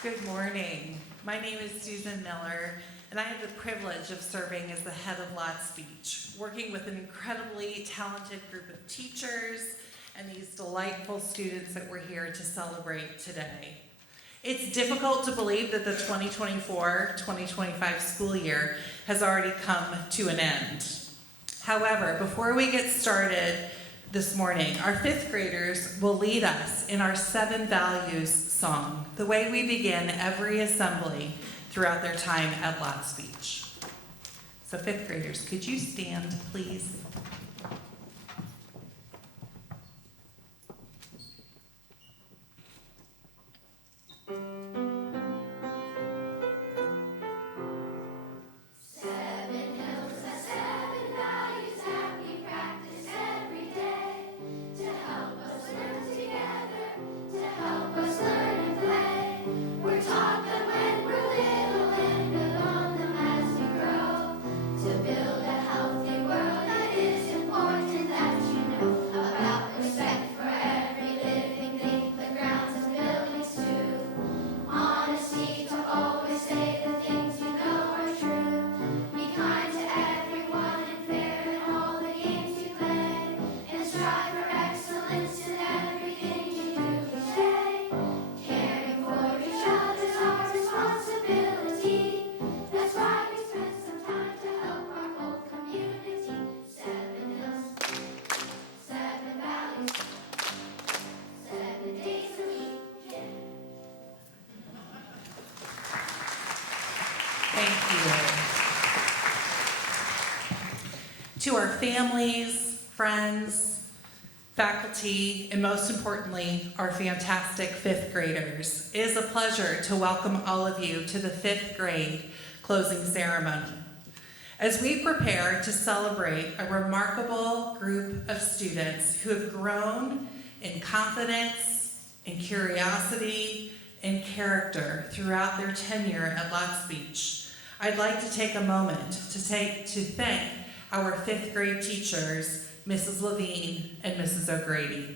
Good morning. My name is Susan Miller, and I have the privilege of serving as the head of Lotspeich, working with an incredibly talented group of teachers and these delightful students that we're here to celebrate today. It's difficult to believe that the 2024-2025 school year has already come to an end. However, before we get started this morning, our fifth graders will lead us in our 7 Values song, the way we begin every assembly throughout their time at Lotspeich. So fifth graders, could you stand, please? To our families, friends, faculty, and most importantly, our fantastic fifth graders, it is a pleasure to welcome all of you to the fifth grade closing ceremony. As we prepare to celebrate a remarkable group of students who have grown in confidence, in curiosity, and character throughout their tenure at Lotspeich, I'd like to take a moment to thank our fifth grade teachers, Mrs. Levine and Mrs. O'Grady.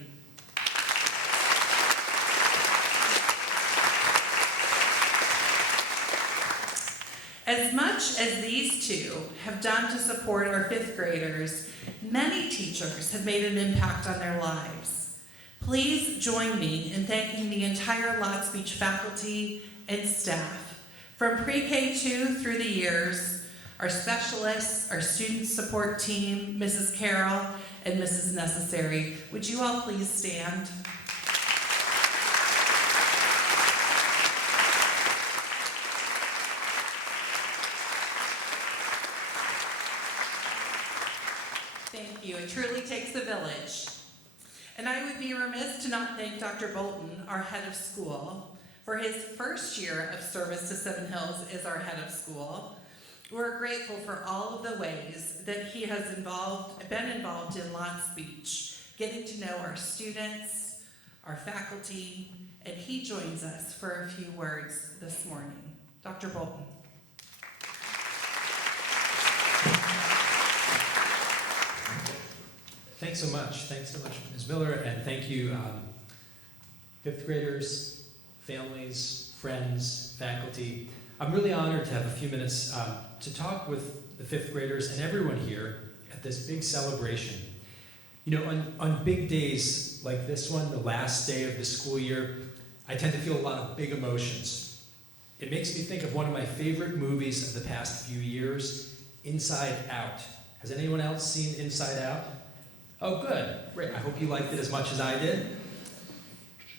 As much as these two have done to support our fifth graders, many teachers have made an impact on their lives. Please join me in thanking the entire Lotspeich faculty and staff, from pre-K2 through the years, our specialists, our student support team, Mrs. Carroll and Mrs. Necessary. Would you all please stand? Thank you. It truly takes a village. And I would be remiss to not thank Dr. Bolton, our head of school, for his first year of service to Seven Hills as our head of school. We're grateful for all of the ways that he has been involved in Lotspeich, getting to know our students, our faculty, and he joins us for a few words this morning. Dr. Bolton. Thanks so much, Ms. Miller, and thank you, fifth graders, families, friends, faculty. I'm really honored to have a few minutes to talk with the fifth graders and everyone here at this big celebration. You know, on big days like this one, the last day of the school year, I tend to feel a lot of big emotions. It makes me think of one of my favorite movies of the past few years, Inside Out. Has anyone else seen Inside Out? Oh, good. Great. I hope you liked it as much as I did.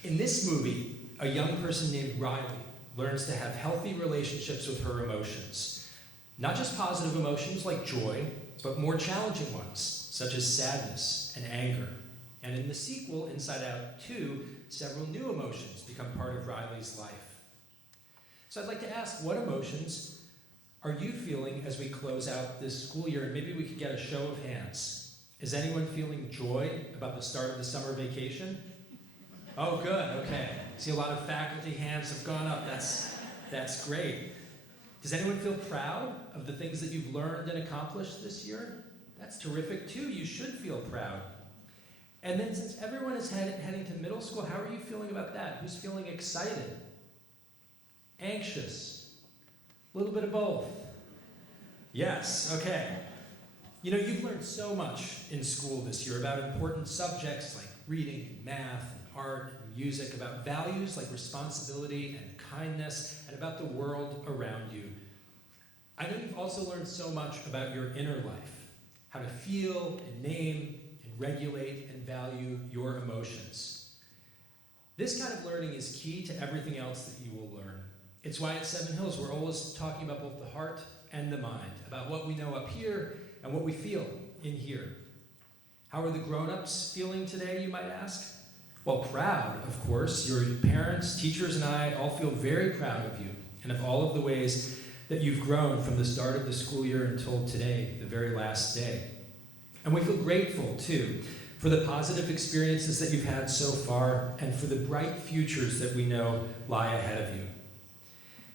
In this movie, a young person named Riley learns to have healthy relationships with her emotions. Not just positive emotions like joy, but more challenging ones, such as sadness and anger. And in the sequel, Inside Out 2, several new emotions become part of Riley's life. So I'd like to ask, what emotions are you feeling as we close out this school year? And maybe we could get a show of hands. Is anyone feeling joy about the start of the summer vacation? Oh, good, okay. See, a lot of faculty hands have gone up. That's great. Does anyone feel proud of the things that you've learned and accomplished this year? That's terrific too. You should feel proud. And then since everyone is heading to middle school, how are you feeling about that? Who's feeling excited? Anxious? A little bit of both? Yes, okay. You know, you've learned so much in school this year about important subjects like reading, math, and art, and music, about values like responsibility and kindness, and about the world around you. I know you've also learned so much about your inner life, how to feel and name and regulate and value your emotions. This kind of learning is key to everything else that you will learn. It's why at Seven Hills we're always talking about both the heart and the mind, about what we know up here and what we feel in here. How are the grown-ups feeling today, you might ask? Well, proud, of course. Your parents, teachers, and I all feel very proud of you and of all of the ways that you've grown from the start of the school year until today, the very last day. And we feel grateful, too, for the positive experiences that you've had so far and for the bright futures that we know lie ahead of you.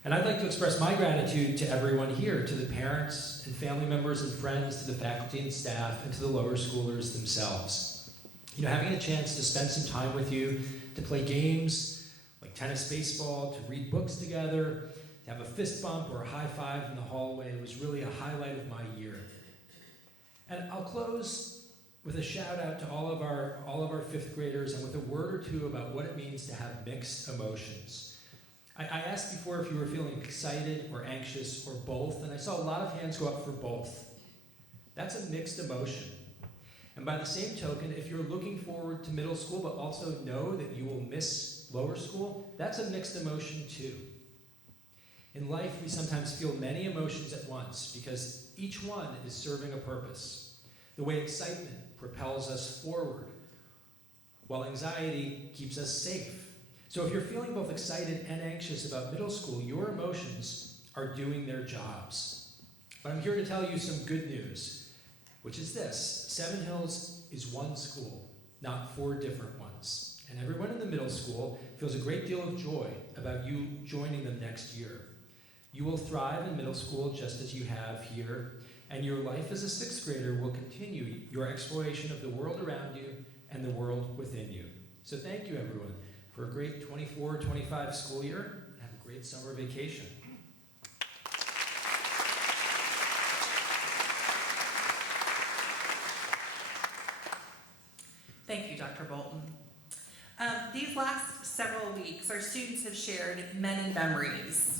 And I'd like to express my gratitude to everyone here, to the parents and family members and friends, to the faculty and staff, and to the lower schoolers themselves. You know, having a chance to spend some time with you, to play games like tennis, baseball, to read books together, to have a fist bump or a high five in the hallway was really a highlight of my year. And I'll close with a shout out to all of our fifth graders and with a word or two about what it means to have mixed emotions. I asked before if you were feeling excited or anxious or both, and I saw a lot of hands go up for both. That's a mixed emotion. And by the same token, if you're looking forward to middle school but also know that you will miss lower school, that's a mixed emotion too. In life, we sometimes feel many emotions at once because each one is serving a purpose. The way excitement propels us forward, while anxiety keeps us safe. So if you're feeling both excited and anxious about middle school, your emotions are doing their jobs. But I'm here to tell you some good news, which is this: Seven Hills is one school, not 4 different ones. And everyone in the middle school feels a great deal of joy about you joining them next year. You will thrive in middle school just as you have here, and your life as a 6th grader will continue your exploration of the world around you and the world within you. So thank you, everyone, for a great 24-25 school year, and have a great summer vacation. Thank you, Dr. Bolton. These last several weeks, our students have shared many memories.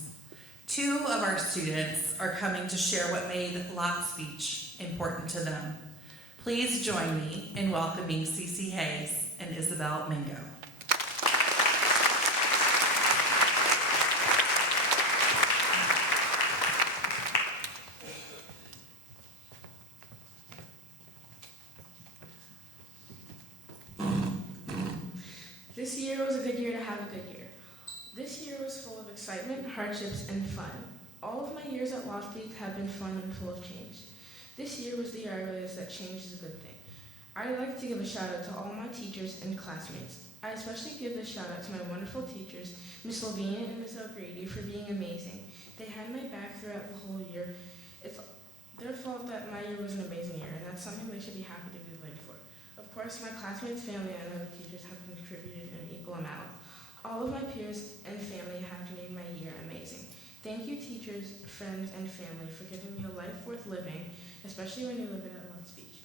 2 of our students are coming to share what made Lotspeich important to them. Please join me in welcoming Cece Hayes and Isabel Mingo. This year was a good year to have a good year. This year was full of excitement, hardships, and fun. All of my years at Lotspeich have been fun and full of change. This year was the year I realized that change is a good thing. I'd like to give a shout out to all my teachers and classmates. I especially give this shout out to my wonderful teachers, Miss Levine and Miss O'Grady, for being amazing. They had my back throughout the whole year. It's their fault that my year was an amazing year, and that's something they should be happy to be blamed for. Of course, my classmates, family, and other teachers have contributed an equal amount. All of my peers and family have made my Thank you, teachers, friends, and family, for giving me a life worth living, especially when you live in Lotspeich.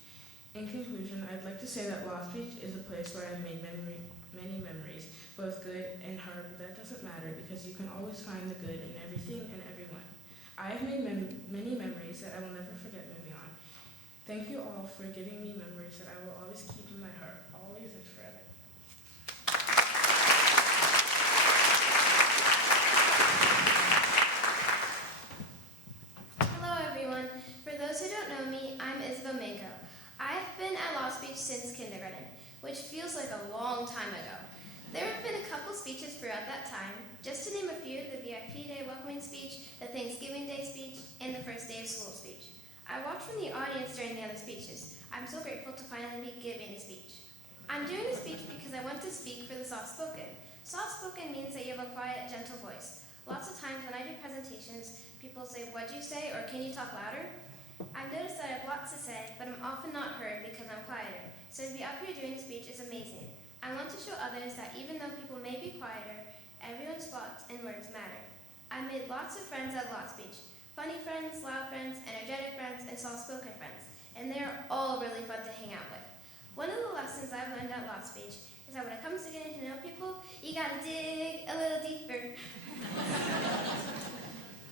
In conclusion, I'd like to say that Lotspeich is a place where I've made many memories, both good and hard, but that doesn't matter because you can always find the good in everything and everyone. I have made many memories that I will never forget moving on. Thank you all for giving me memories that I will always keep in my heart, always and forever. Hello everyone. For those who don't know me, I'm Isabel Mango. I've been at Lotspeich since kindergarten, which feels like a long time ago. There have been a couple speeches throughout that time. Just to name a few, the VIP Day welcoming speech, the Thanksgiving Day speech, and the first day of school speech. I watched from the audience during the other speeches. I'm so grateful to finally be giving a speech. I'm doing a speech because I want to speak for the soft-spoken. Soft-spoken means that you have a quiet, gentle voice. Lots of times when I do presentations, people say, "What'd you say?" or "Can you talk louder?" I've noticed that I have lots to say, but I'm often not heard because I'm quieter. So to be up here doing a speech is amazing. I want to show others that even though people may be quieter, everyone's thoughts and words matter. I made lots of friends at Lotspeich. Funny friends, loud friends, energetic friends, and soft-spoken friends. And they're all really fun to hang out with. One of the lessons I've learned at Lotspeich is that when it comes to getting to know people, you gotta dig a little deeper.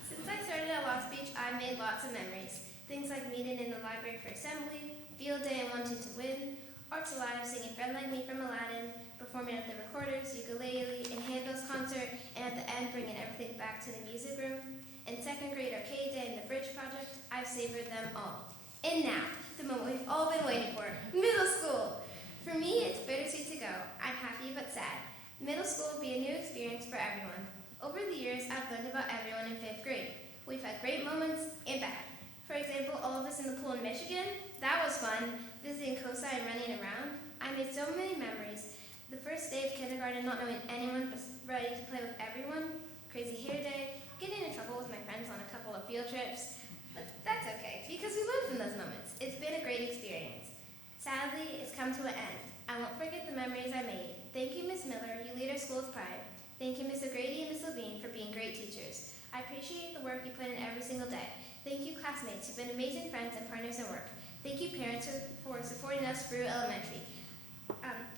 Since I started at Lotspeich, I've made lots of memories. Things like meeting in the library for assembly, field day and wanting to win, Arts Alive singing Friend Like Me from Aladdin, performing at the Recorders, ukulele, and Handel's concert, and at the end bringing everything back to the music room. In second grade arcade day and the Bridge Project, I've savored them all. And now, the moment we've all been waiting for, middle school. For me, it's bittersweet to go. I'm happy but sad. Middle school will be a new experience for everyone. Over the years, I've learned about everyone in 5th grade. We've had great moments and bad. For example, all of us in the pool in Michigan, that was fun. Visiting COSI and running around. I made so many memories. The first day of kindergarten, not knowing anyone but ready to play with everyone. Crazy hair day, getting in trouble with my friends on a couple of field trips. But that's okay, because we learned from those moments. It's been a great experience. Sadly, it's come to an end. I won't forget the memories I made. Thank you, Ms. Miller. You lead our school with pride. Thank you, Ms. O'Grady and Ms. Levine, for being great teachers. I appreciate the work you put in every single day. Thank you, classmates. You've been amazing friends and partners in work. Thank you, parents, for supporting us through elementary.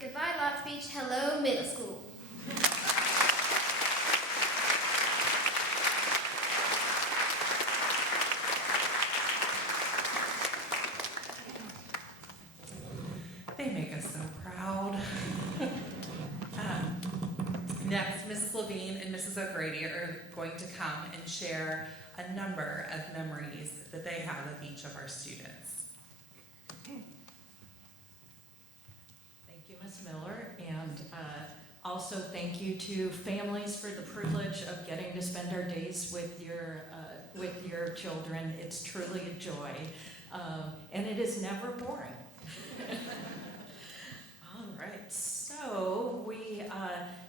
Goodbye, Lotspeich. Hello, middle school. They make us so proud. Next, Mrs. Levine and Mrs. O'Grady are going to come and share a number of memories that they have of each of our students. Thank you, Ms. Miller, and also thank you to families for the privilege of getting to spend our days with your children. It's truly a joy, and it is never boring. All right, so we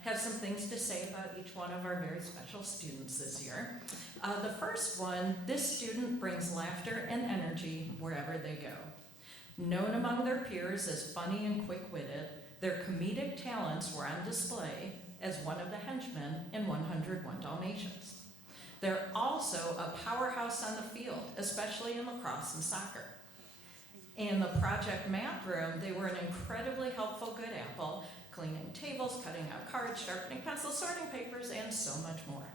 have some things to say about each one of our very special students this year. The first one, this student brings laughter and energy wherever they go. Known among their peers as funny and quick-witted, their comedic talents were on display as one of the henchmen in 101 Dalmatians. They're also a powerhouse on the field, especially in lacrosse and soccer. In the project math room, they were an incredibly helpful good apple, cleaning tables, cutting out cards, sharpening pencils, sorting papers, and so much more.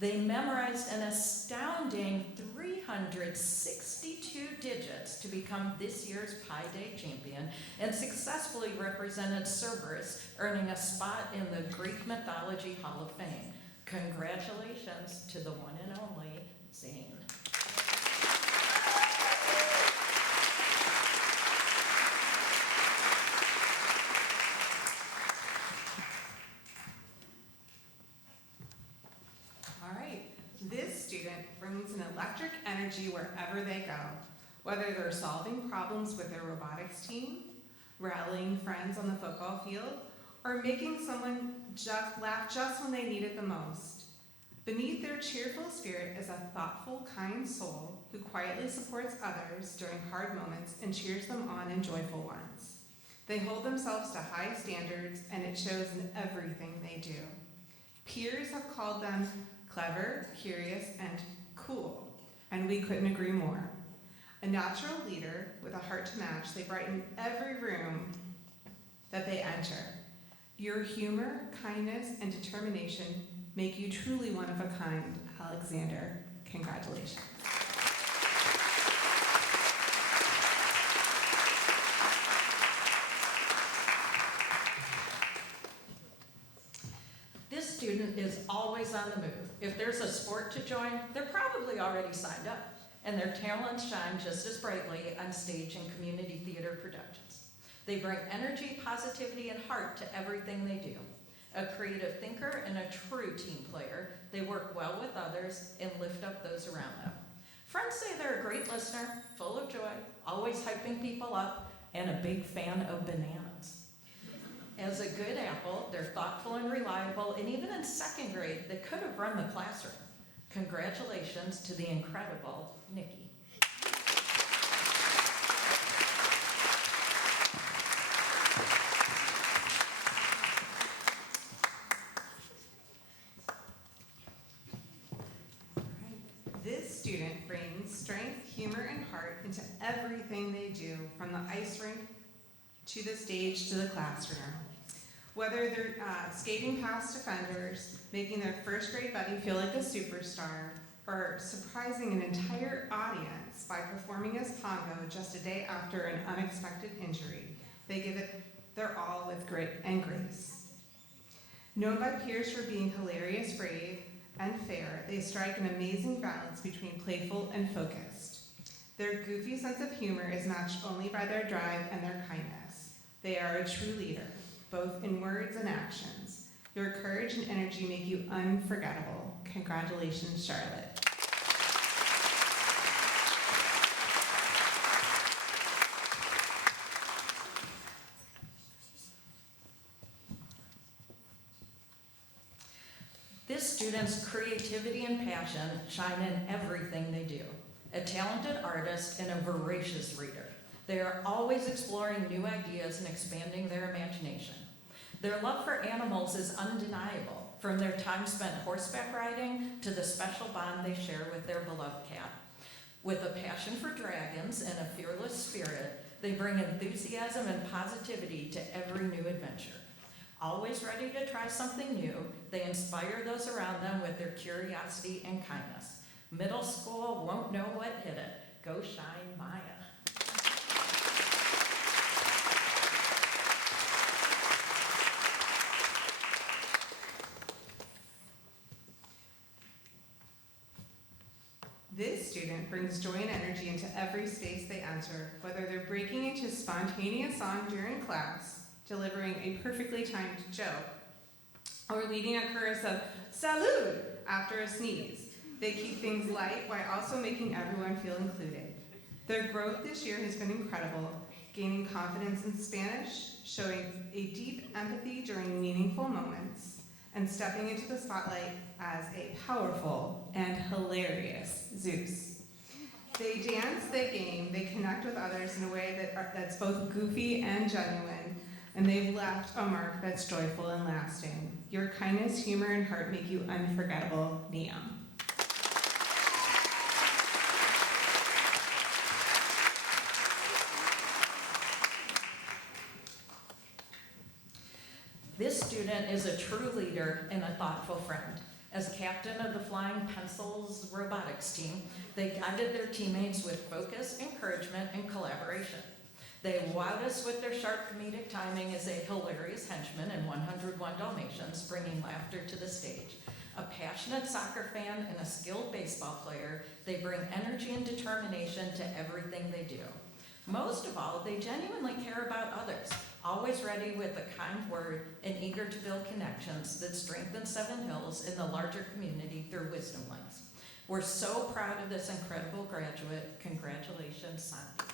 They memorized an astounding 362 digits to become this year's Pi Day champion and successfully represented Cerberus, earning a spot in the Greek Mythology Hall of Fame. Congratulations to the one and only Zane. This student brings an electric energy wherever they go, whether they're solving problems with their robotics team, rallying friends on the football field, or making someone laugh just when they need it the most. Beneath their cheerful spirit is a thoughtful, kind soul who quietly supports others during hard moments and cheers them on in joyful ones. They hold themselves to high standards, and it shows in everything they do. Peers have called them clever, curious, and cool. And we couldn't agree more. A natural leader with a heart to match, they brighten every room that they enter. Your humor, kindness, and determination make you truly one of a kind, Alexander. Congratulations. This student is always on the move. If there's a sport to join, they're probably already signed up, and their talents shine just as brightly on stage and community theater productions. They bring energy, positivity, and heart to everything they do. A creative thinker and a true team player, they work well with others and lift up those around them. Friends say they're a great listener, full of joy, always hyping people up, and a big fan of bananas. As a good apple, they're thoughtful and reliable, and even in second grade, they could have run the classroom. Congratulations to the incredible Nikki. This student brings strength, humor, and heart into everything they do, from the ice rink to the stage to the classroom. Whether they're skating past defenders, making their first grade buddy feel like a superstar, or surprising an entire audience by performing as Pongo just a day after an unexpected injury, they give it their all with grit and grace. Known by peers for being hilarious, brave, and fair, they strike an amazing balance between playful and focused. Their goofy sense of humor is matched only by their drive and their kindness. They are a true leader, both in words and actions. Your courage and energy make you unforgettable. Congratulations, Charlotte. This student's creativity and passion shine in everything they do. A talented artist and a voracious reader. They are always exploring new ideas and expanding their imagination. Their love for animals is undeniable, from their time spent horseback riding to the special bond they share with their beloved cat. With a passion for dragons and a fearless spirit, they bring enthusiasm and positivity to every new adventure. Always ready to try something new, they inspire those around them with their curiosity and kindness. Middle school won't know what hit it. Go shine, Maya. This student brings joy and energy into every space they enter, whether they're breaking into spontaneous song during class, delivering a perfectly timed joke, or leading a chorus of "Salud" after a sneeze. They keep things light while also making everyone feel included. Their growth this year has been incredible, gaining confidence in Spanish, showing a deep empathy during meaningful moments, and stepping into the spotlight as a powerful and hilarious Zeus. They dance, they game, they connect with others in a way that's both goofy and genuine, and they've left a mark that's joyful and lasting. Your kindness, humor, and heart make you unforgettable, Neom. This student is a true leader and a thoughtful friend. As captain of the Flying Pencils robotics team, they guided their teammates with focus, encouragement, and collaboration. They wowed us with their sharp comedic timing as a hilarious henchman in 101 Dalmatians, bringing laughter to the stage. A passionate soccer fan and a skilled baseball player, they bring energy and determination to everything they do. Most of all, they genuinely care about others, always ready with a kind word and eager to build connections that strengthen Seven Hills and the larger community through wisdom links. We're so proud of this incredible graduate. Congratulations, Sandy.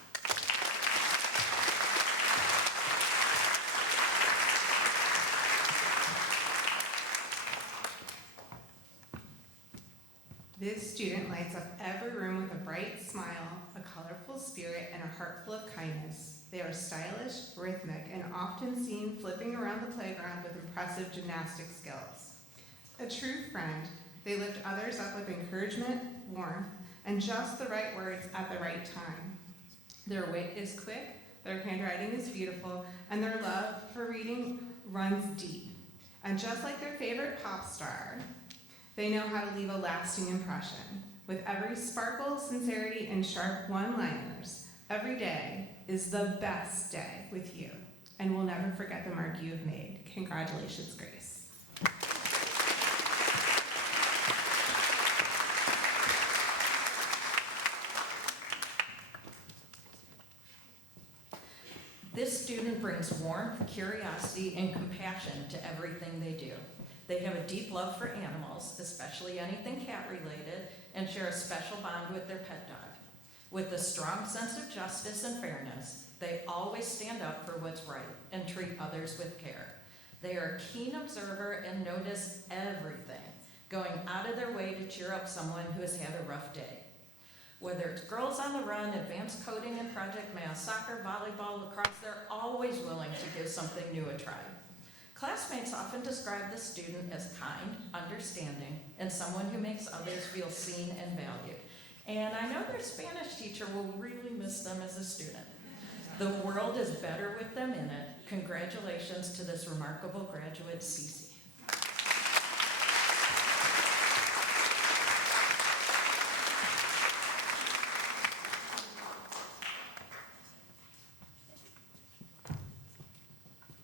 This student lights up every room with a bright smile, a colorful spirit, and a heart full of kindness. They are stylish, rhythmic, and often seen flipping around the playground with impressive gymnastic skills. A true friend, They lift others up with encouragement, warmth, and just the right words at the right time. Their wit is quick, their handwriting is beautiful, and their love for reading runs deep. And just like their favorite pop star, they know how to leave a lasting impression. With every sparkle, sincerity, and sharp one-liners, every day is the best day with you, and we'll never forget the mark you have made. Congratulations, Grace. This student brings warmth, curiosity, and compassion to everything they do. They have a deep love for animals, especially anything cat-related, and share a special bond with their pet dog. With a strong sense of justice and fairness, they always stand up for what's right and treat others with care. They are a keen observer and notice everything, going out of their way to cheer up someone who has had a rough day. Whether it's Girls on the Run, advanced coding and project math, soccer, volleyball, lacrosse, they're always willing to give something new a try. Classmates often describe the student as kind, understanding, and someone who makes others feel seen and valued. And I know their Spanish teacher will really miss them as a student. The world is better with them in it. Congratulations to this remarkable graduate, Cece.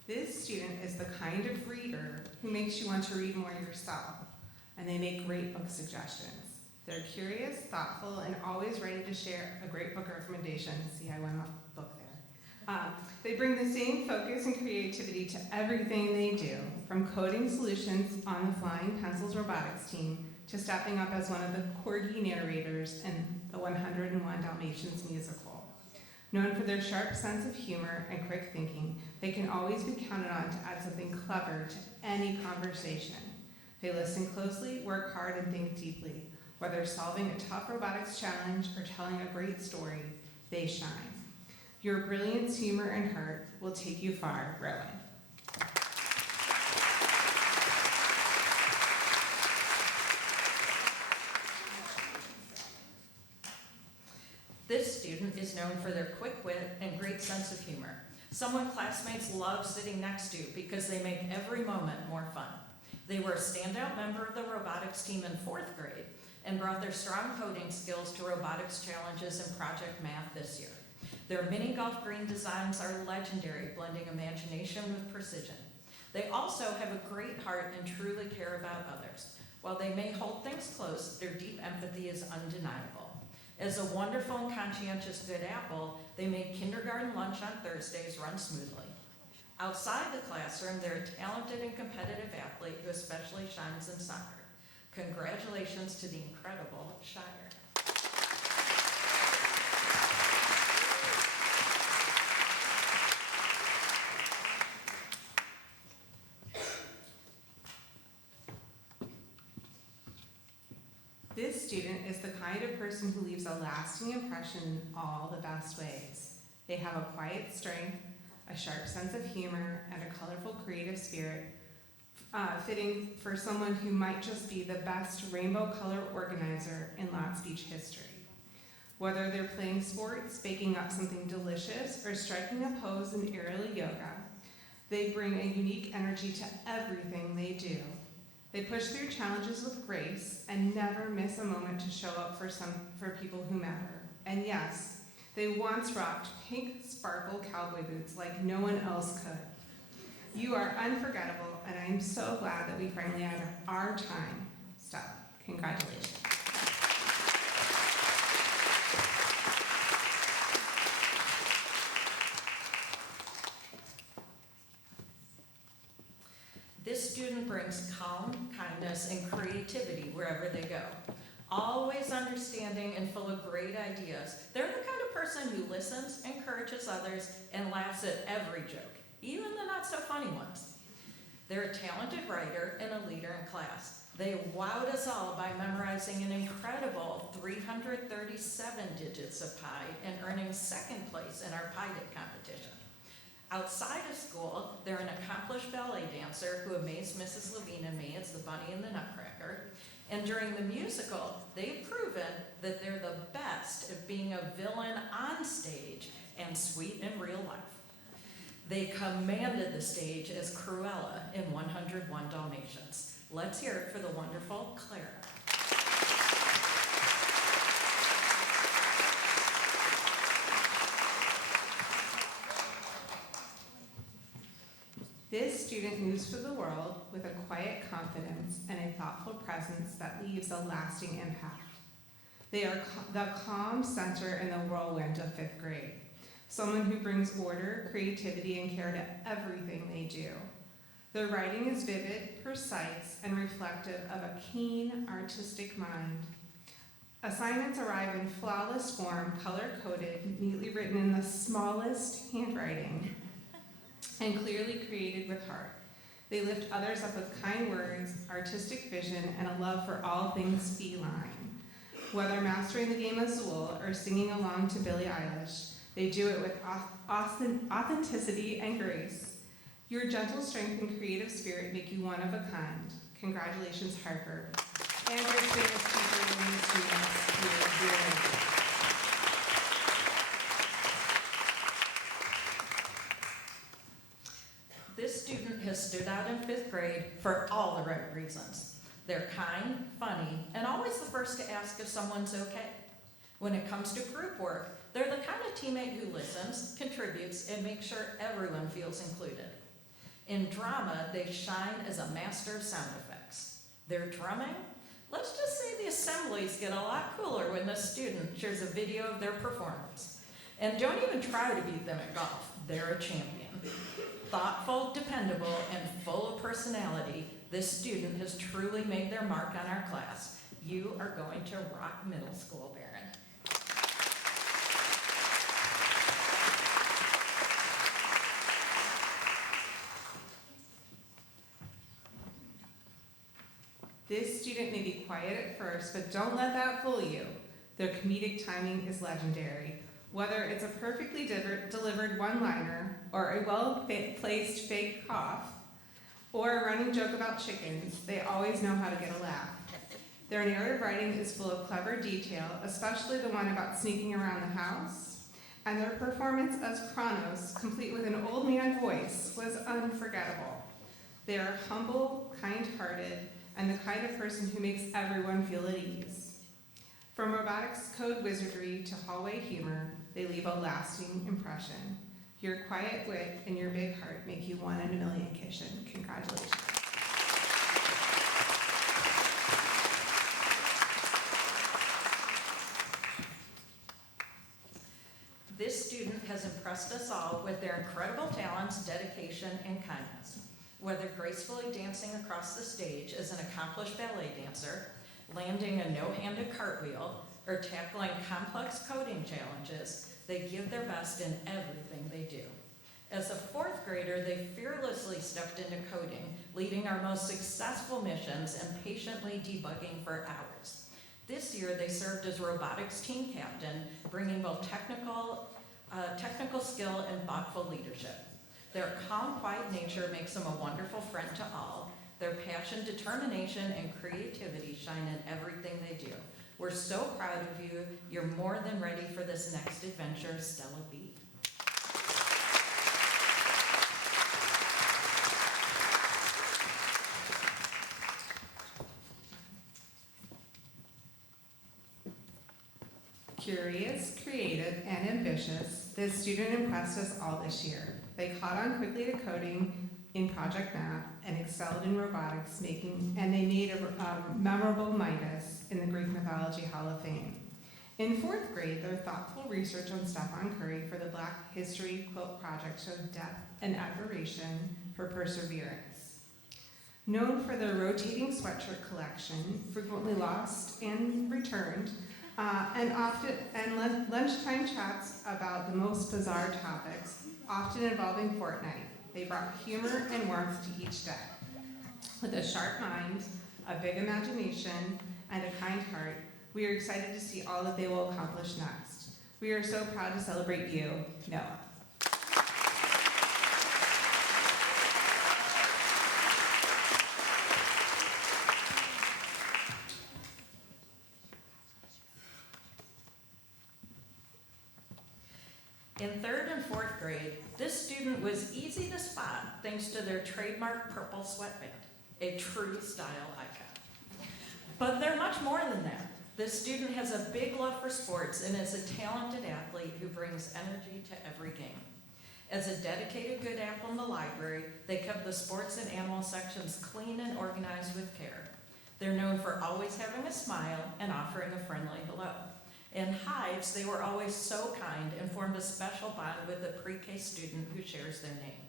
This student is the kind of reader who makes you want to read more yourself, and they make great book suggestions. They're curious, thoughtful, and always ready to share a great book recommendation. See, I went off book there. They bring the same focus and creativity to everything they do, from coding solutions on the Flying Pencils robotics team to stepping up as one of the corgi narrators in the 101 Dalmatians musical. Known for their sharp sense of humor and quick thinking, they can always be counted on to add something clever to any conversation. They listen closely, work hard, and think deeply. Whether solving a tough robotics challenge or telling a great story, they shine. Your brilliance, humor, and heart will take you far, Rowan. This student is known for their quick wit and great sense of humor. Someone classmates love sitting next to because they make every moment more fun. They were a standout member of the robotics team in 4th grade and brought their strong coding skills to robotics challenges and project math this year. Their mini golf green designs are legendary, blending imagination with precision. They also have a great heart and truly care about others. While they may hold things close, their deep empathy is undeniable. As a wonderful and conscientious good apple, they make kindergarten lunch on Thursdays run smoothly. Outside the classroom, they're a talented and competitive athlete who especially shines in soccer. Congratulations to the incredible Shire. This student is the kind of person who leaves a lasting impression in all the best ways. They have a quiet strength, a sharp sense of humor, and a colorful creative spirit, fitting for someone who might just be the best rainbow color organizer in Lotspeich history. Whether they're playing sports, baking up something delicious, or striking a pose in aerial yoga, they bring a unique energy to everything they do. They push through challenges with grace and never miss a moment to show up for people who matter. And yes, they once rocked pink sparkle cowboy boots like no one else could. You are unforgettable, and I am so glad that we finally had our time. Stella, congratulations. This student brings calm, kindness, and creativity wherever they go. Always understanding and full of great ideas. They're the kind of person who listens, encourages others, and laughs at every joke, even the not-so-funny ones. They're a talented writer and a leader in class. They wowed us all by memorizing an incredible 337 digits of pi and earning 2nd place in our Pi Day competition. Outside of school, they're an accomplished ballet dancer who amazed Mrs. Levine and me as the Bunny and the Nutcracker, And during the musical, they've proven that they're the best at being a villain on stage and sweet in real life. They commanded the stage as Cruella in 101 Dalmatians. Let's hear it for the wonderful Clara. This student moves through the world with a quiet confidence and a thoughtful presence that leaves a lasting impact. They are the calm center in the whirlwind of 5th grade, someone who brings order, creativity, and care to everything they do. Their writing is vivid, precise, and reflective of a keen, artistic mind. Assignments arrive in flawless form, color-coded, neatly written in the smallest handwriting, and clearly created with heart. They lift others up with kind words, artistic vision, and a love for all things feline. Whether mastering the game of Zool or singing along to Billie Eilish, they do it with authenticity and grace. Your gentle strength and creative spirit make you one of a kind. Congratulations, Harper. And your Spanish teacher and the students, you're very This student has stood out in 5th grade for all the right reasons. They're kind, funny, and always the first to ask if someone's okay. When it comes to group work, they're the kind of teammate who listens, contributes, and makes sure everyone feels included. In drama, they shine as a master of sound effects. Their drumming? Let's just say the assemblies get a lot cooler when the student shares a video of their performance. And don't even try to beat them at golf. They're a champion. Thoughtful, dependable, and full of personality, this student has truly made their mark on our class. You are going to rock middle school, Barron. This student may be quiet at first, but don't let that fool you. Their comedic timing is legendary. Whether it's a perfectly delivered one-liner, or a well-placed fake cough, or a running joke about chickens, they always know how to get a laugh. Their narrative writing is full of clever detail, especially the one about sneaking around the house. And their performance as Kronos, complete with an old man voice, was unforgettable. They are humble, kind-hearted, and the kind of person who makes everyone feel at ease. From robotics code wizardry to hallway humor, they leave a lasting impression. Your quiet wit and your big heart make you one in a million, Kishan. Congratulations. This student has impressed us all with their incredible talents, dedication, and kindness. Whether gracefully dancing across the stage as an accomplished ballet dancer, landing a no-handed cartwheel, or tackling complex coding challenges, they give their best in everything they do. As a 4th grader, they fearlessly stepped into coding, leading our most successful missions and patiently debugging for hours. This year, they served as robotics team captain, bringing both technical skill and thoughtful leadership. Their calm, quiet nature makes them a wonderful friend to all. Their passion, determination, and creativity shine in everything they do. We're so proud of you. You're more than ready for this next adventure, Stella B. Curious, creative, and ambitious, this student impressed us all this year. They caught on quickly to coding in Project Math and excelled in robotics, and they made a memorable Midas in the Greek Mythology Hall of Fame. In 4th grade, their thoughtful research on Stephen Curry for the Black History Quilt Project showed depth and admiration for perseverance. Known for their rotating sweatshirt collection, frequently lost and returned, and lunchtime chats about the most bizarre topics, often involving Fortnite, they brought humor and warmth to each day. With a sharp mind, a big imagination, and a kind heart, we are excited to see all that they will accomplish next. We are so proud to celebrate you, Noah. In 3rd and 4th grade, this student was easy to spot thanks to their trademark purple sweatband, a true style icon. But they're much more than that. This student has a big love for sports and is a talented athlete who brings energy to every game. As a dedicated good apple in the library, they kept the sports and animal sections clean and organized with care. They're known for always having a smile and offering a friendly hello. In Hives, they were always so kind and formed a special bond with a pre-K student who shares their name.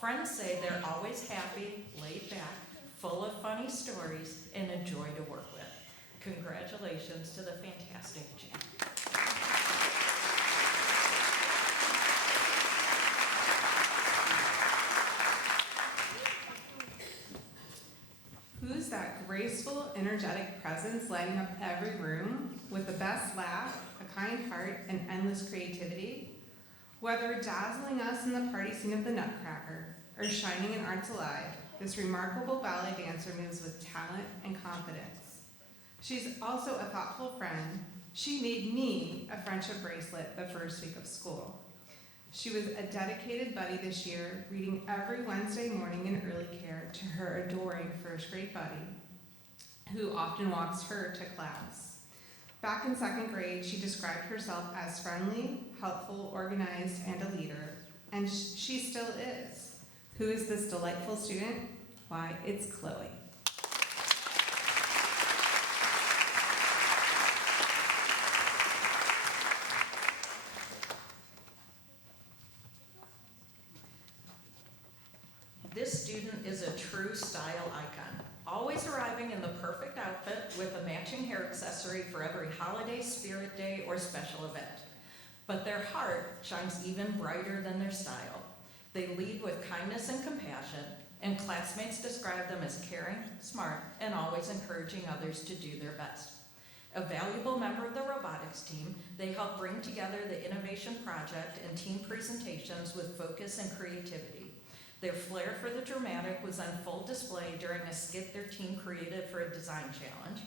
Friends say they're always happy, laid back, full of funny stories, and a joy to work with. Congratulations to the fantastic Jan. Who's that graceful, energetic presence lighting up every room with the best laugh, a kind heart, and endless creativity? Whether dazzling us in the party scene of the Nutcracker or shining in Arts Alive, this remarkable ballet dancer moves with talent and confidence. She's also a thoughtful friend. She made me a friendship bracelet the first week of school. She was a dedicated buddy this year, reading every Wednesday morning in early care to her adoring first grade buddy, who often walks her to class. Back in 2nd grade, she described herself as friendly, helpful, organized, and a leader, and she still is. Who is this delightful student? Why, it's Chloe. This student is a true style icon, always arriving in the perfect outfit with a matching hair accessory for every holiday, spirit day, or special event. But their heart shines even brighter than their style. They lead with kindness and compassion, and classmates describe them as caring, smart, and always encouraging others to do their best. A valuable member of the robotics team, they help bring together the innovation project and team presentations with focus and creativity. Their flair for the dramatic was on full display during a skit their team created for a design challenge.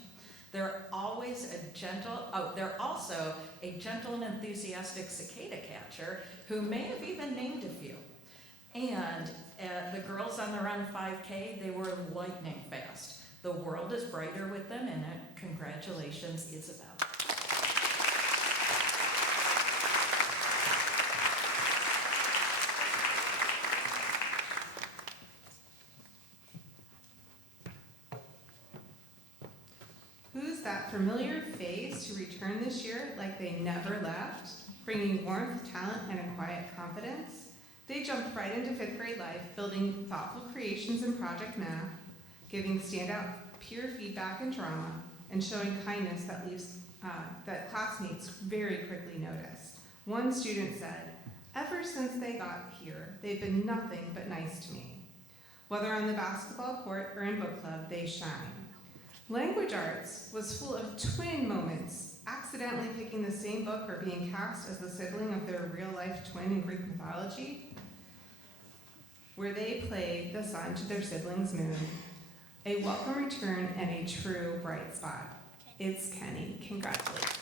They're also a gentle and enthusiastic cicada catcher who may have even named a few. And the girls on the Run 5K, they were lightning fast. The world is brighter with them in it. Congratulations, Isabel. Who's that familiar face who returned this year like they never left, bringing warmth, talent, and a quiet confidence? They jumped right into 5th grade life, building thoughtful creations in project math, giving standout peer feedback and drama, and showing kindness that classmates very quickly noticed. One student said, "Ever since they got here, they've been nothing but nice to me." Whether on the basketball court or in book club, they shine. Language arts was full of twin moments, accidentally picking the same book or being cast as the sibling of their real-life twin in Greek mythology, where they played the sun to their sibling's moon. A welcome return and a true bright spot. It's Kenny. Congratulations.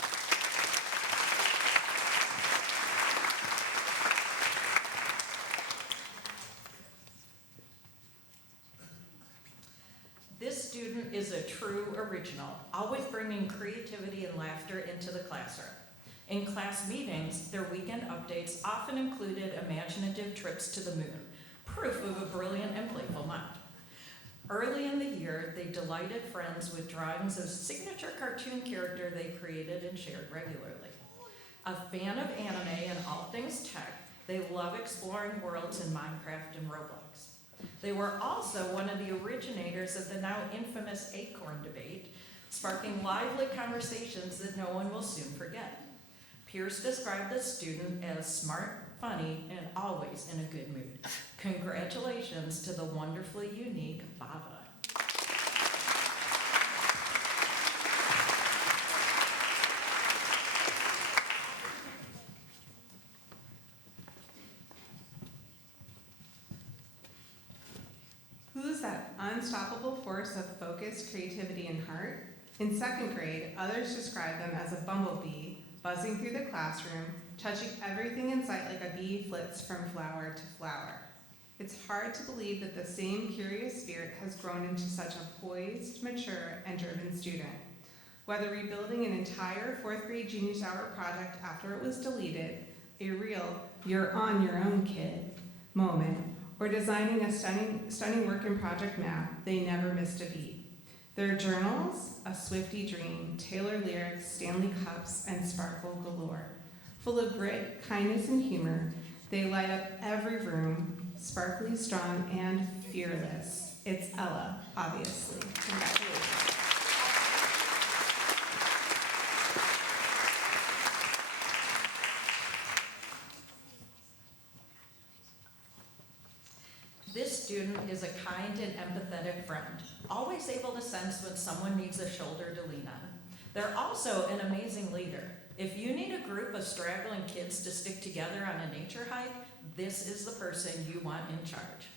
This student is a true original, always bringing creativity and laughter into the classroom. In class meetings, their weekend updates often included imaginative trips to the moon, proof of a brilliant and playful mind. Early in the year, they delighted friends with drawings of a signature cartoon character they created and shared regularly. A fan of anime and all things tech, they love exploring worlds in Minecraft and Roblox. They were also one of the originators of the now infamous Acorn debate, sparking lively conversations that no one will soon forget. Peers described the student as smart, funny, and always in a good mood. Congratulations to the wonderfully unique Bava. Who's that unstoppable force of focus, creativity, and heart? In 2nd grade, others described them as a bumblebee buzzing through the classroom, touching everything in sight like a bee flits from flower to flower. It's hard to believe that the same curious spirit has grown into such a poised, mature, and driven student. Whether rebuilding an entire 4th grade Genius Hour project after it was deleted, a real "you're on your own, kid" moment, or designing a stunning work in project map, they never missed a beat. Their journals, a Swiftie dream, Taylor lyrics, Stanley cups, and sparkle galore. Full of grit, kindness, and humor, they light up every room, sparkly, strong, and fearless. It's Ella, obviously. Congratulations. This student is a kind and empathetic friend, always able to sense when someone needs a shoulder to lean on. They're also an amazing leader. If you need a group of straggling kids to stick together on a nature hike, this is the person you want in charge.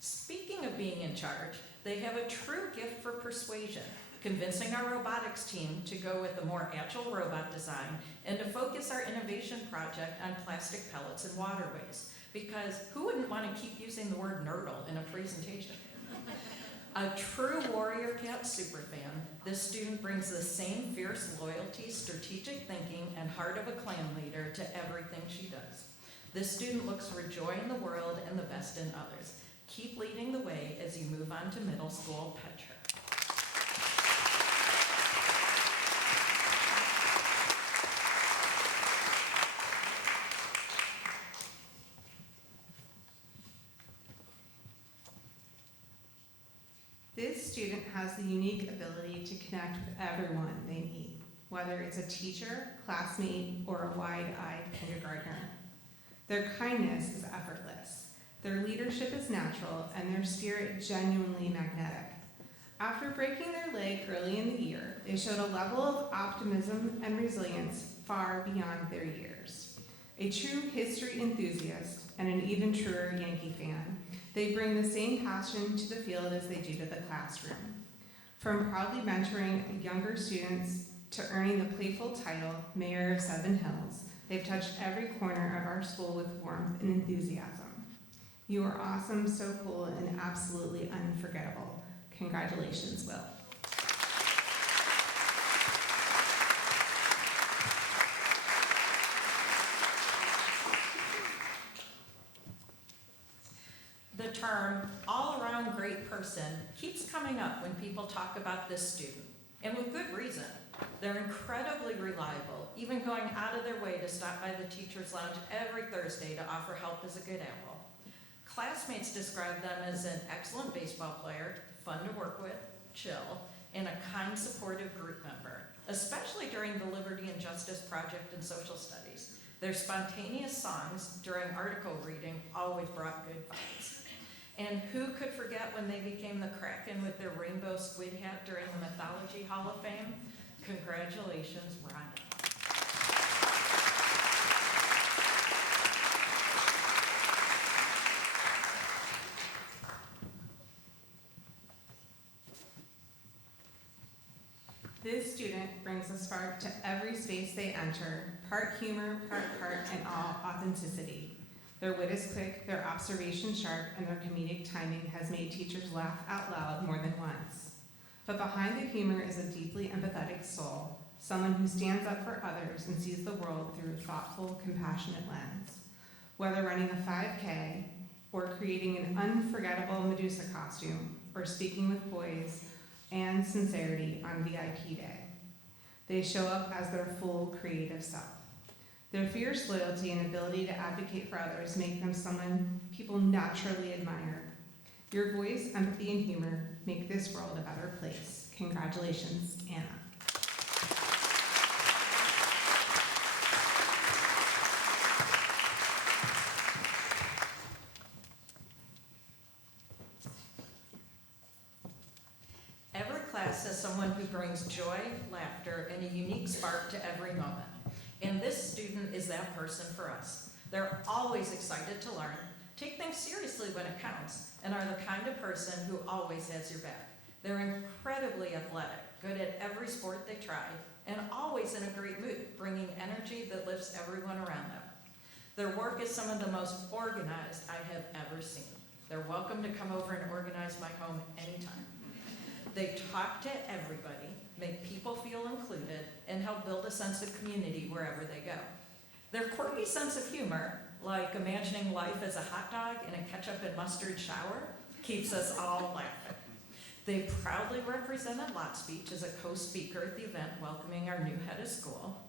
Speaking of being in charge, they have a true gift for persuasion, convincing our robotics team to go with a more agile robot design and to focus our innovation project on plastic pellets and waterways. Because who wouldn't want to keep using the word nerdle in a presentation? A true Warrior Cat superfan, this student brings the same fierce loyalty, strategic thinking, and heart of a clan leader to everything she does. This student looks for joy in the world and the best in others. Keep leading the way as you move on to middle school. Petra. This student has the unique ability to connect with everyone they meet, whether it's a teacher, classmate, or a wide-eyed kindergartner. Their kindness is effortless, their leadership is natural, and their spirit genuinely magnetic. After breaking their leg early in the year, they showed a level of optimism and resilience far beyond their years. A true history enthusiast and an even truer Yankee fan, they bring the same passion to the field as they do to the classroom. From proudly mentoring younger students to earning the playful title, Mayor of 7 Hills, they've touched every corner of our school with warmth and enthusiasm. You are awesome, so cool, and absolutely unforgettable. Congratulations, Will. The term all-around great person keeps coming up when people talk about this student, and with good reason. They're incredibly reliable, even going out of their way to stop by the teacher's lounge every Thursday to offer help as a good apple. Classmates describe them as an excellent baseball player, fun to work with, chill, and a kind, supportive group member, especially during the Liberty and Justice Project and Social Studies. Their spontaneous songs during article reading always brought good vibes. And who could forget when they became the Kraken with their rainbow squid hat during the Mythology Hall of Fame? Congratulations, Rhonda. This student brings a spark to every space they enter, part humor, part heart, and all authenticity. Their wit is quick, their observation sharp, and their comedic timing has made teachers laugh out loud more than once. But behind the humor is a deeply empathetic soul, someone who stands up for others and sees the world through a thoughtful, compassionate lens. Whether running a 5K, or creating an unforgettable Medusa costume, or speaking with poise and sincerity on VIP day, they show up as their full creative self. Their fierce loyalty and ability to advocate for others make them someone people naturally admire. Your voice, empathy, and humor make this world a better place. Congratulations, Anna. Every class has someone who brings joy, laughter, and a unique spark to every moment. And this student is that person for us. They're always excited to learn, take things seriously when it counts, and are the kind of person who always has your back. They're incredibly athletic, good at every sport they try, and always in a great mood, bringing energy that lifts everyone around them. Their work is some of the most organized I have ever seen. They're welcome to come over and organize my home anytime. They talk to everybody, make people feel included, and help build a sense of community wherever they go. Their quirky sense of humor, like imagining life as a hot dog in a ketchup and mustard shower, keeps us all laughing. They proudly represented Lotspeich as a co-speaker at the event welcoming our new head of school.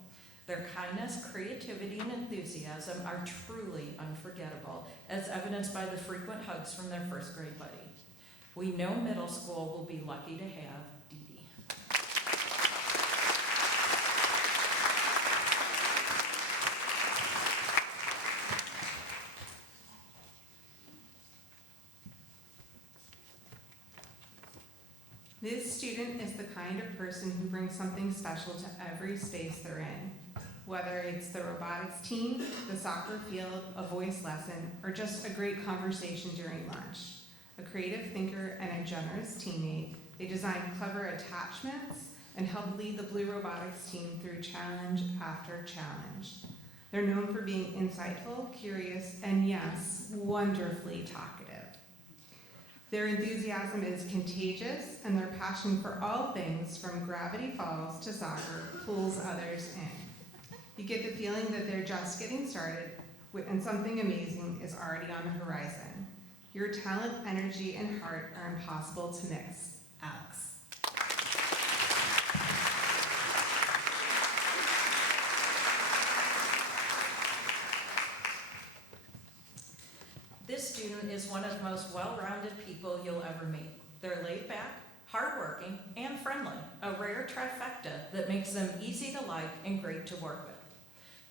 Their kindness, creativity, and enthusiasm are truly unforgettable, as evidenced by the frequent hugs from their first grade buddy. We know middle school will be lucky to have Dee Dee. This student is the kind of person who brings something special to every space they're in. Whether it's the robotics team, the soccer field, a voice lesson, or just a great conversation during lunch. A creative thinker and a generous teammate, they design clever attachments and help lead the Blue Robotics team through challenge after challenge. They're known for being insightful, curious, and yes, wonderfully talkative. Their enthusiasm is contagious, and their passion for all things from Gravity Falls to soccer pulls others in. You get the feeling that they're just getting started, and something amazing is already on the horizon. Your talent, energy, and heart are impossible to mix. Alex. This student is one of the most well-rounded people you'll ever meet. They're laid back, hardworking, and friendly, a rare trifecta that makes them easy to like and great to work with.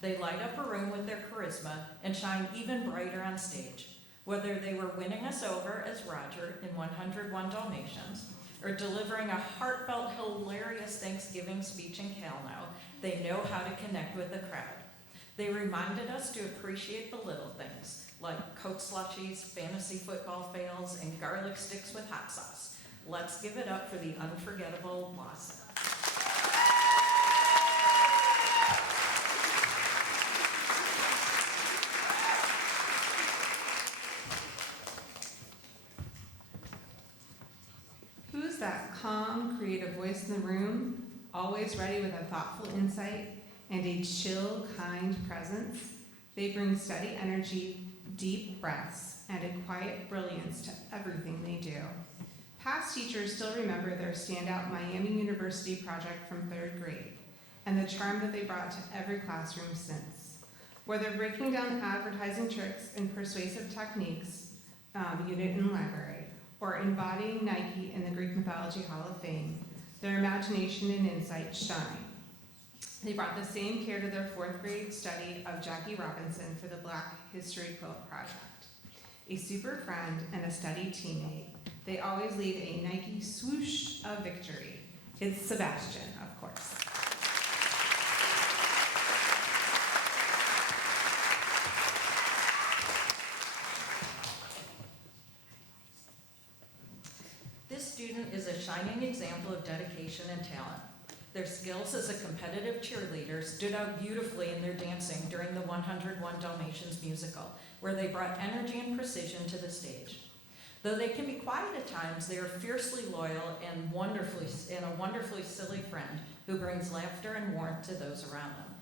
They light up a room with their charisma and shine even brighter on stage. Whether they were winning us over as Roger in 101 Dalmatians, or delivering a heartfelt, hilarious Thanksgiving speech in Calno, they know how to connect with the crowd. They reminded us to appreciate the little things, like Coke slushies, fantasy football fails, and garlic sticks with hot sauce. Let's give it up for the unforgettable Lawson. Who's that calm, creative voice in the room, always ready with a thoughtful insight and a chill, kind presence? They bring steady energy, deep breaths, and a quiet brilliance to everything they do. Past teachers still remember their standout Miami University project from 3rd grade and the charm that they brought to every classroom since. Whether breaking down advertising tricks and persuasive techniques, unit in library, or embodying Nike in the Greek Mythology Hall of Fame, their imagination and insight shine. They brought the same care to their 4th grade study of Jackie Robinson for the Black History Quilt Project. A super friend and a steady teammate, they always leave a Nike swoosh of victory. It's Sebastian, of course. This student is a shining example of dedication and talent. Their skills as a competitive cheerleader stood out beautifully in their dancing during the 101 Dalmatians musical, where they brought energy and precision to the stage. Though they can be quiet at times, they are fiercely loyal and a wonderfully silly friend who brings laughter and warmth to those around them.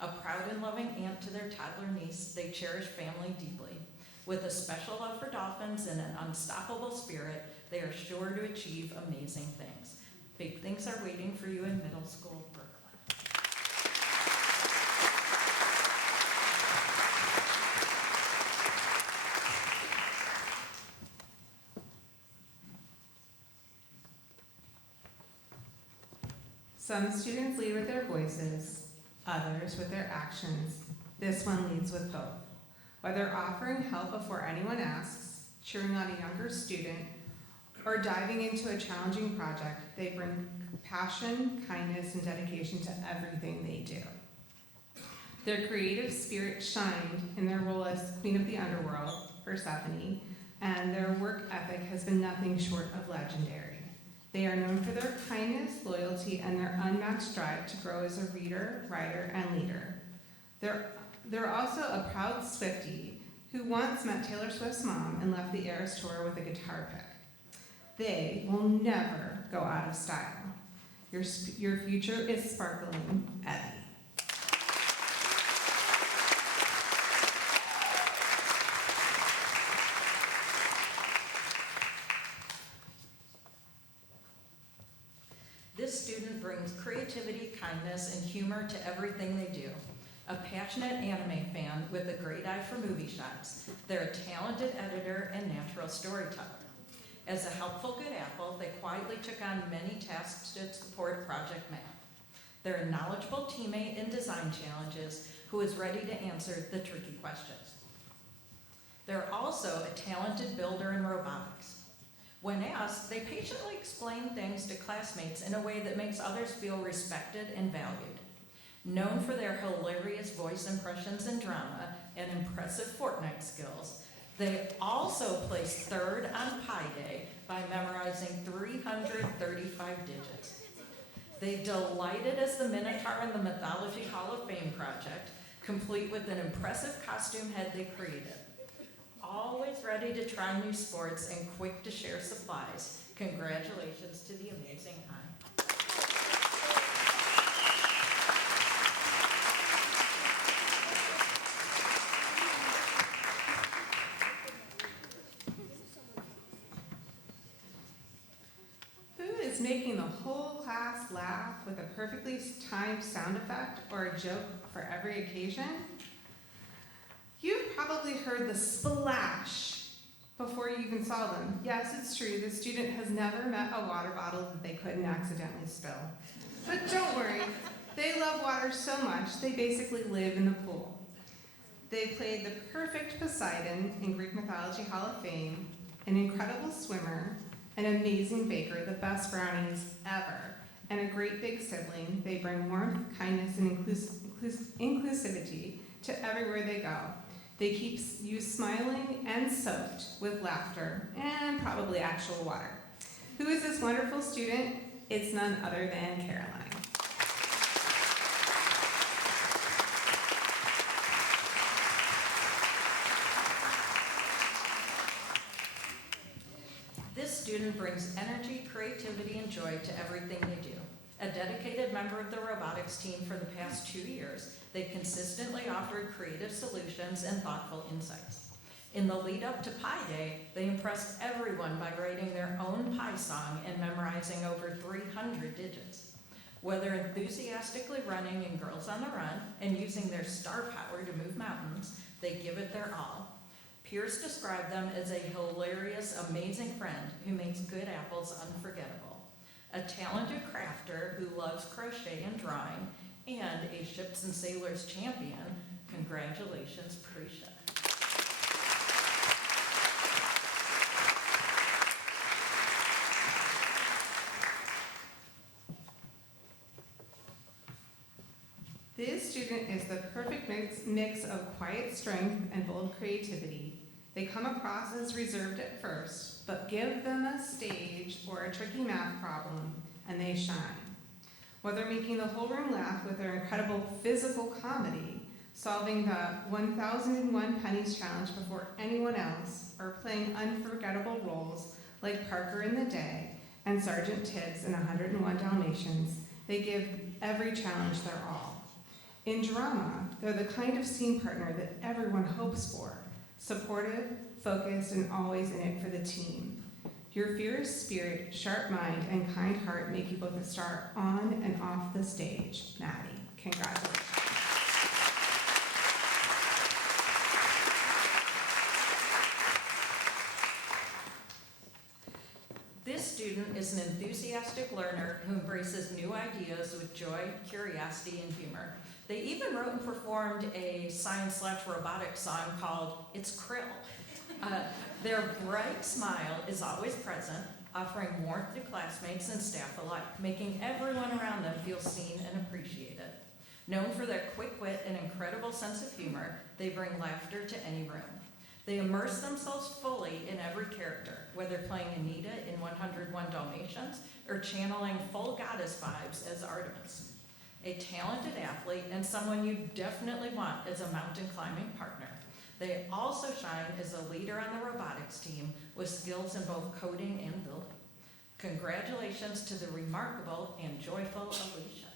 A proud and loving aunt to their toddler niece, they cherish family deeply. With a special love for dolphins and an unstoppable spirit, they are sure to achieve amazing things. Big things are waiting for you in middle school, Brooklyn. Some students lead with their voices, others with their actions. This one leads with both. Whether offering help before anyone asks, cheering on a younger student, or diving into a challenging project, they bring passion, kindness, and dedication to everything they do. Their creative spirit shined in their role as Queen of the Underworld, Persephone, and their work ethic has been nothing short of legendary. They are known for their kindness, loyalty, and their unmatched drive to grow as a reader, writer, and leader. They're also a proud Swiftie who once met Taylor Swift's mom and left the Eras Tour with a guitar pick. They will never go out of style. Your future is sparkling, Evie. This student brings creativity, kindness, and humor to everything they do. A passionate anime fan with a great eye for movie shots, they're a talented editor and natural storyteller. As a helpful good apple, they quietly took on many tasks to support Project Math. They're a knowledgeable teammate in design challenges who is ready to answer the tricky questions. They're also a talented builder in robotics. When asked, they patiently explain things to classmates in a way that makes others feel respected and valued. Known for their hilarious voice impressions in drama and impressive Fortnite skills, they also placed third on Pi Day by memorizing 335 digits. They delighted as the Minotaur in the Mythology Hall of Fame project, complete with an impressive costume head they created. Always ready to try new sports and quick to share supplies, congratulations to the amazing eye. Making the whole class laugh with a perfectly timed sound effect or a joke for every occasion? You've probably heard the splash before you even saw them. Yes, it's true, the student has never met a water bottle that they couldn't accidentally spill. But don't worry, they love water so much, they basically live in the pool. They played the perfect Poseidon in Greek Mythology Hall of Fame, an incredible swimmer, an amazing baker, the best brownies ever, and a great big sibling. They bring warmth, kindness, and inclusivity to everywhere they go. They keep you smiling and soaked with laughter and probably actual water. Who is this wonderful student? It's none other than Caroline. This student brings energy, creativity, and joy to everything they do. A dedicated member of the robotics team for the past 2 years, they consistently offered creative solutions and thoughtful insights. In the lead up to Pi Day, they impressed everyone by writing their own Pi song and memorizing over 300 digits. Whether enthusiastically running in Girls on the Run and using their star power to move mountains, they give it their all. Peers describe them as a hilarious, amazing friend who makes good apples unforgettable, a talented crafter who loves crochet and drawing, and a ships and sailors champion. Congratulations, Prisha. This student is the perfect mix of quiet strength and bold creativity. They come across as reserved at first, but give them a stage or a tricky math problem, and they shine. Whether making the whole room laugh with their incredible physical comedy, solving the 1001 pennies challenge before anyone else, or playing unforgettable roles like Parker in The Day and Sergeant Tibbs in 101 Dalmatians, they give every challenge their all. In drama, they're the kind of scene partner that everyone hopes for, supportive, focused, and always in it for the team. Your fierce spirit, sharp mind, and kind heart make you both a star on and off the stage. Maddie, congratulations. This student is an enthusiastic learner who embraces new ideas with joy, curiosity, and humor. They even wrote and performed a science/robotics song called It's Krill. Their bright smile is always present, offering warmth to classmates and staff alike, making everyone around them feel seen and appreciated. Known for their quick wit and incredible sense of humor, they bring laughter to any room. They immerse themselves fully in every character, whether playing Anita in 101 Dalmatians or channeling full goddess vibes as Artemis. A talented athlete and someone you definitely want as a mountain climbing partner. They also shine as a leader on the robotics team with skills in both coding and building. Congratulations to the remarkable and joyful Alicia.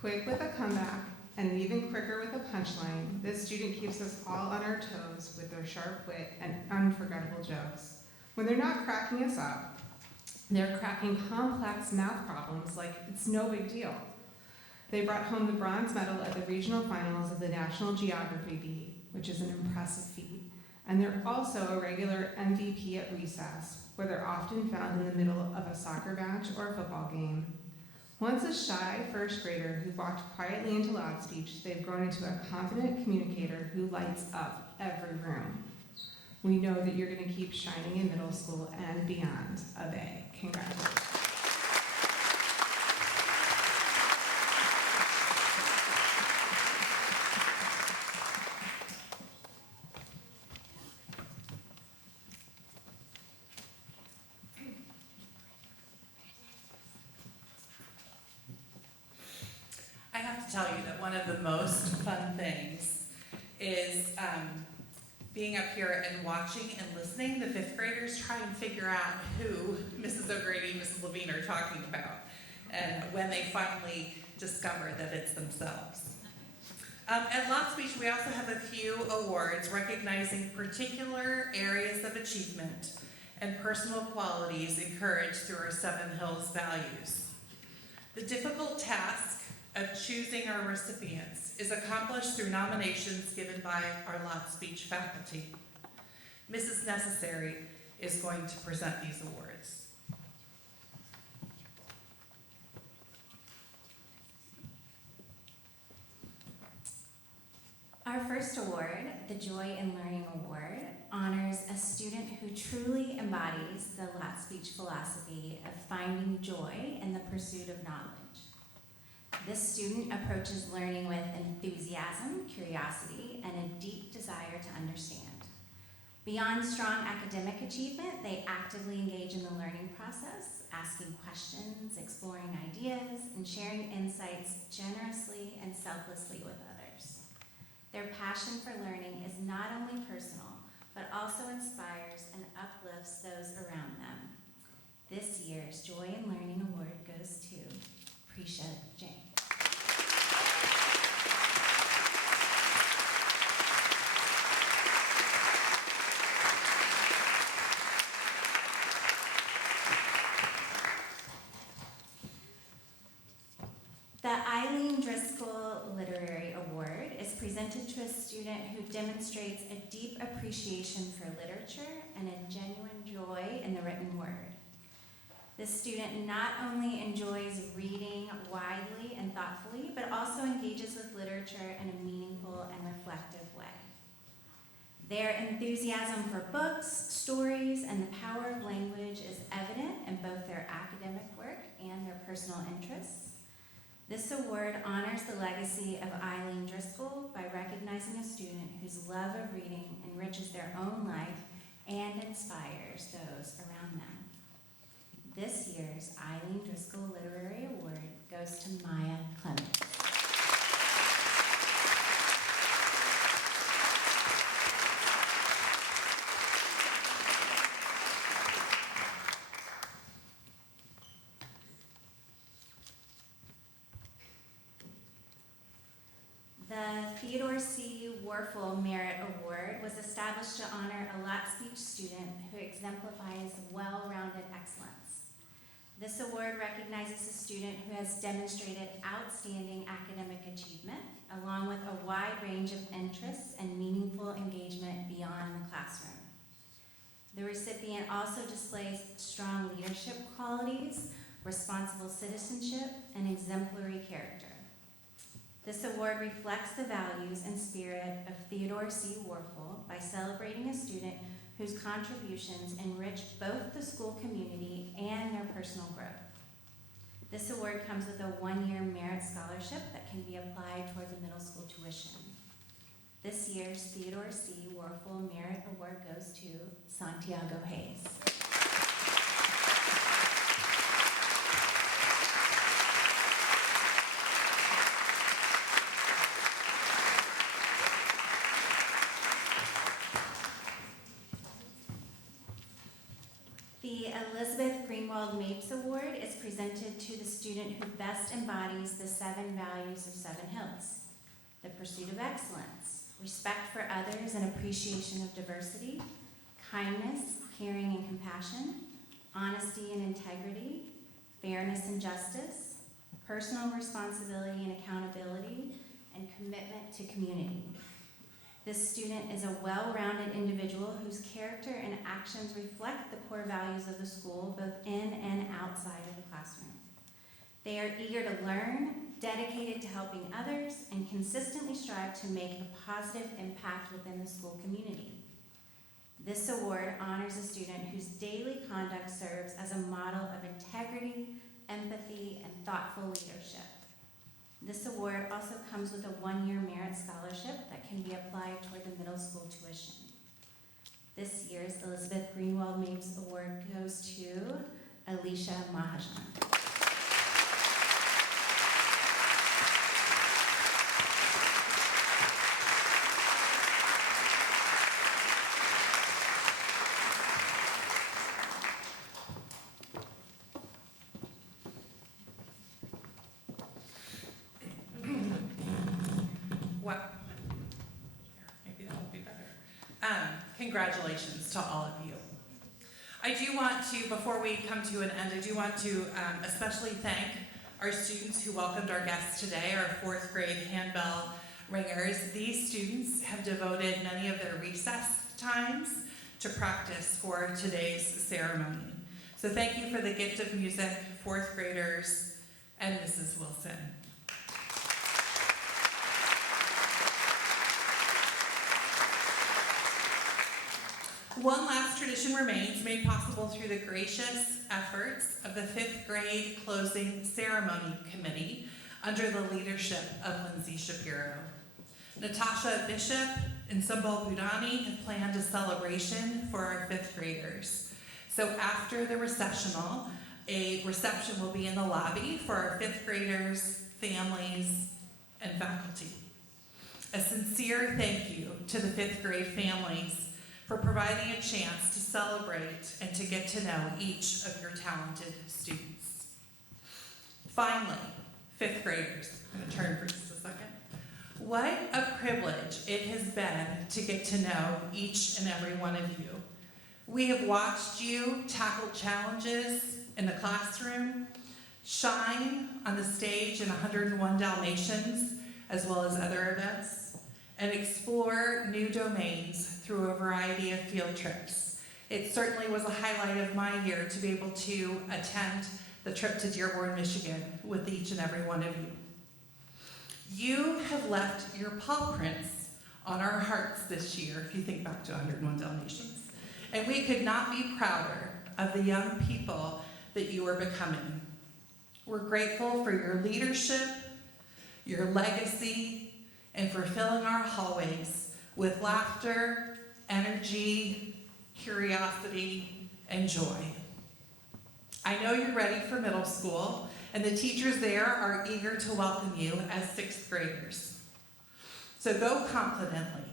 Quick with a comeback and even quicker with a punchline, this student keeps us all on our toes with their sharp wit and unforgettable jokes. When they're not cracking us up, they're cracking complex math problems like it's no big deal. They brought home the bronze medal at the regional finals of the National Geography Bee, which is an impressive feat. And they're also a regular MVP at recess, where they're often found in the middle of a soccer match or a football game. Once a shy first grader who walked quietly into Lotspeich, they've grown into a confident communicator who lights up every room. We know that you're going to keep shining in middle school and beyond. Abe, congratulations. I have to tell you that one of the most fun things is being up here and watching and listening the fifth graders try and figure out who Mrs. O'Grady and Mrs. Levine are talking about, and when they finally discover that it's themselves. At Lotspeich, we also have a few awards recognizing particular areas of achievement and personal qualities encouraged through our Seven Hills values. The difficult task of choosing our recipients is accomplished through nominations given by our Lotspeich faculty. Mrs. Necessary is going to present these awards. Our first award, the Joy in Learning Award, honors a student who truly embodies the Lotspeich philosophy of finding joy in the pursuit of knowledge. This student approaches learning with enthusiasm, curiosity, and a deep desire to understand. Beyond strong academic achievement, they actively engage in the learning process, asking questions, exploring ideas, and sharing insights generously and selflessly with others. Their passion for learning is not only personal, but also inspires and uplifts those around them. This year's Joy in Learning Award goes to Prisha Jain. The Eileen Driscoll Literary Award is presented to a student who demonstrates a deep appreciation for literature and a genuine joy in the written word. This student not only enjoys reading widely and thoughtfully, but also engages with literature in a meaningful and reflective way. Their enthusiasm for books, stories, and the power of language is evident in both their academic work and their personal interests. This award honors the legacy of Eileen Driscoll by recognizing a student whose love of reading enriches their own life and inspires those around them. This year's Eileen Driscoll Literary Award goes to Maya Clements. The Theodore C. Warfel Merit Award was established to honor a Lotspeich student who exemplifies well-rounded excellence. This award recognizes a student who has demonstrated outstanding academic achievement, along with a wide range of interests and meaningful engagement beyond the classroom. The recipient also displays strong leadership qualities, responsible citizenship, and exemplary character. This award reflects the values and spirit of Theodore C. Warfel by celebrating a student whose contributions enrich both the school community and their personal growth. This award comes with a one-year merit scholarship that can be applied toward the middle school tuition. This year's Theodore C. Warfel Merit Award goes to Santiago Hayes. The Elizabeth Greenwald Mapes Award is presented to the student who best embodies the 7 values of Seven Hills: the pursuit of excellence, respect for others and appreciation of diversity, kindness, caring and compassion, honesty and integrity, fairness and justice, personal responsibility and accountability, and commitment to community. This student is a well-rounded individual whose character and actions reflect the core values of the school, both in and outside of the classroom. They are eager to learn, dedicated to helping others, and consistently strive to make a positive impact within the school community. This award honors a student whose daily conduct serves as a model of integrity, empathy, and thoughtful leadership. This award also comes with a one-year merit scholarship that can be applied toward the middle school tuition. This year's Elizabeth Greenwald Mapes Award goes to Alicia Mahajan. Congratulations to all of you. I do want to, before we come to an end, I do want to especially thank our students who welcomed our guests today, our 4th grade handbell ringers. These students have devoted many of their recess times to practice for today's ceremony. So thank you for the gift of music, 4th graders, and Mrs. Wilson. One last tradition remains, made possible through the gracious efforts of the 5th grade closing ceremony committee under the leadership of Lindsay Shapiro. Natasha Bishop and Sumbul Budani have planned a celebration for our 5th graders. So after the recessional, a reception will be in the lobby for our 5th graders, families, and faculty. A sincere thank you to the 5th grade families for providing a chance to celebrate and to get to know each of your talented students. Finally, 5th graders, I'm going to turn for just a second. What a privilege it has been to get to know each and every one of you. We have watched you tackle challenges in the classroom, shine on the stage in 101 Dalmatians, as well as other events, and explore new domains through a variety of field trips. It certainly was a highlight of my year to be able to attend the trip to Dearborn, Michigan with each and every one of you. You have left your paw prints on our hearts this year, if you think back to 101 Dalmatians. And we could not be prouder of the young people that you are becoming. We're grateful for your leadership, your legacy, and for filling our hallways with laughter, energy, curiosity, and joy. I know you're ready for middle school, and the teachers there are eager to welcome you as 6th graders. So go confidently.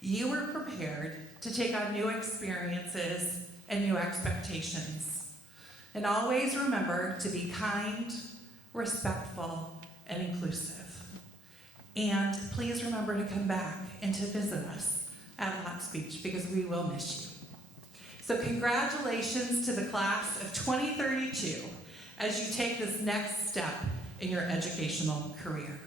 You are prepared to take on new experiences and new expectations. And always remember to be kind, respectful, and inclusive. And please remember to come back and to visit us at Lotspeich because we will miss you. So congratulations to the class of 2032 as you take this next step in your educational career.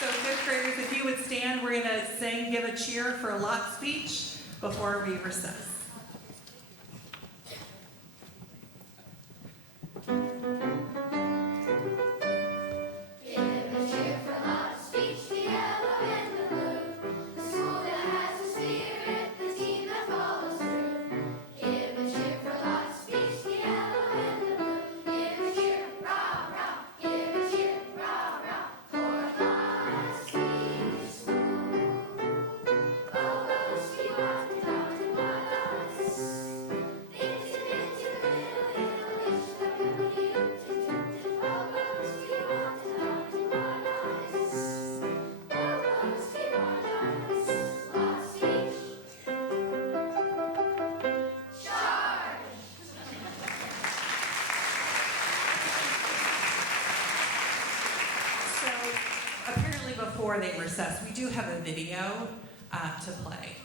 So 5th graders, if you would stand, we're going to sing Give a Cheer for Lotspeich before we recess. Give a cheer for Lotspeich, the yellow and the blue. The school that has the spirit, the team that follows through. Give a cheer for Lotspeich, the yellow and the blue. Give a cheer, rah, rah. Give a cheer, rah, rah. For Lotspeich School. Oh, Lotspeich, what a dog and what us. Into the little, little ish that will be up to do. Oh, Lotspeich, what a dog and what us. Oh, Lotspeich, what us. Lotspeich. Charge! So apparently before they recess, we do have a video to play.